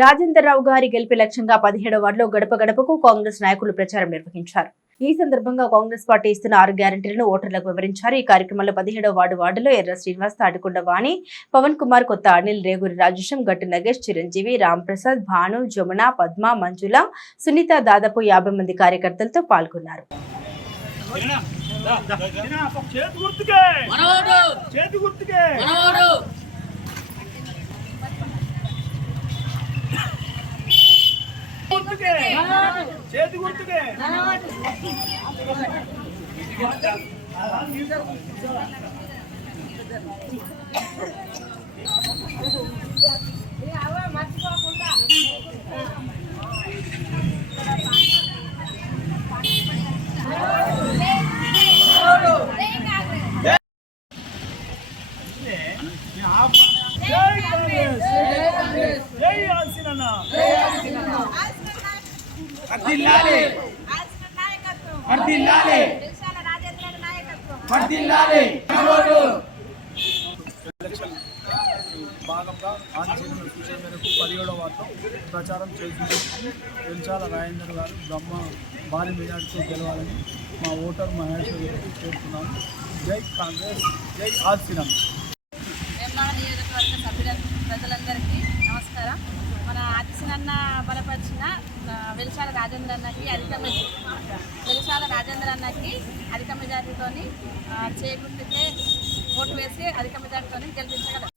రాజేందర్ రావు గారి గెలుపు లక్ష్యంగా 17వ వార్డులో గడప గడపకు కాంగ్రెస్ నాయకులు ప్రచారం నిర్వహించారు. ఈ సందర్భంగా కాంగ్రెస్ పార్టీ ఇస్తున్న 6 గ్యారెంటీలను ఓటర్లకు వివరించారు. ఈ కార్యక్రమంలో 17వ వార్డులో ఎర్ర శ్రీనివాస్, తాటికొండ వాణి, పవన్ కుమార్, కొత్త అనిల్, రేగూరి రాజేశం, గట్టు నగేష్, చిరంజీవి, రాంప్రసాద్, భాను, జమున, పద్మ, మంజుల, సునీత దాదాపు 50 మంది కార్యకర్తలతో పాల్గొన్నారు. భాగంగా ఆంజనేయుల సూచన మేరకు 17వ వార్డులో ప్రచారం చేస్తుంది. వెల్చాల రాజేందర్ గారు భారీ మెజార్టీతో గెలవాలని మా ఓటర్ మహేశ్వర్ గారికి చేస్తున్నాము. జై కాంగ్రెస్, జై ఆశీనం. వేములవాడ నియోజకవర్గ ప్రజలందరికీ నమస్కారం. మన ఆదిశనన్న బలపరిచిన వెల్చాల రాజేందర్ అన్నకి అధిక మెజార్టీతో చేకూర్తితే ఓటు వేసి అధిక మెజార్టీతో గెలిపించగలరు.